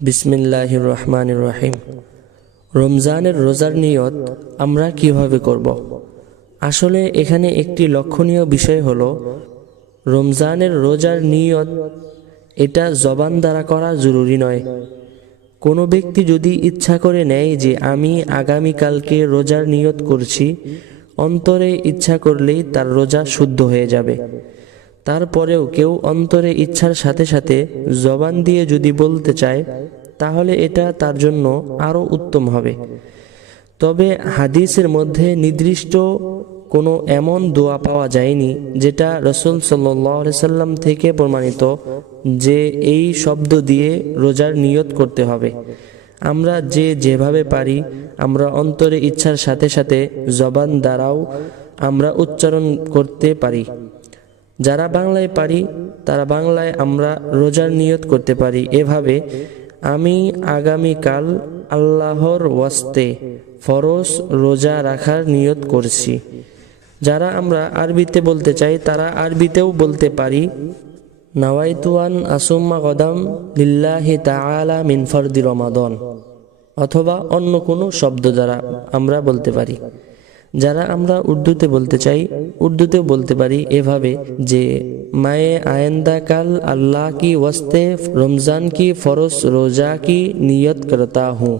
বিসমিল্লাহির রহমানির রহিম। রমজানের রোজার নিয়ত আমরা কিভাবে করব? আসলে এখানে একটি লক্ষণীয় বিষয় হলো রমজানের রোজার নিয়ত এটা জবান দ্বারা করা জরুরি নয়। কোনো ব্যক্তি যদি ইচ্ছা করে নেয় যে আমি আগামীকালকে রোজার নিয়ত করছি, অন্তরে ইচ্ছা করলেই তার রোজা শুদ্ধ হয়ে যাবে। তারপরেও কেউ অন্তরে ইচ্ছার সাথে সাথে জবান দিয়ে যদি বলতে চায়, তাহলে এটা তার জন্য আরো উত্তম হবে। তবে হাদিসের মধ্যে নির্দিষ্ট কোনো এমন দোয়া পাওয়া যায়নি যেটা রাসূল সাল্লাল্লাহু আলাইহি সাল্লাম থেকে প্রমাণিত যে এই শব্দ দিয়ে রোজার নিয়ত করতে হবে। আমরা যেভাবে পারি আমরা অন্তরে ইচ্ছার সাথে সাথে জবান দ্বারাও আমরা উচ্চারণ করতে পারি। যারা বাংলায় পারি তারা বাংলায় আমরা রোজার নিয়ত করতে পারি এভাবে, আমি আগামীকাল আল্লাহর ওয়াস্তে ফরজ রোজা রাখার নিয়ত করছি। যারা আমরা আরবিতে বলতে চাই তারা আরবিতেও বলতে পারি, নাওয়াইতু আন আসুম্মা গদাম লিল্লাহি তাআলা মিন ফরদি রমাদান, অথবা অন্য কোনো শব্দ দ্বারা আমরা বলতে পারি। যারা আমরা উর্দুতে বলতে চাই উর্দুতেও বলতে পারি এভাবে যে মায়ে আয়েন্দা কাল আল্লাহ কি ওয়াস্তে রমজান কি ফরজ রোজা কি নিয়ত করতা হুঁ।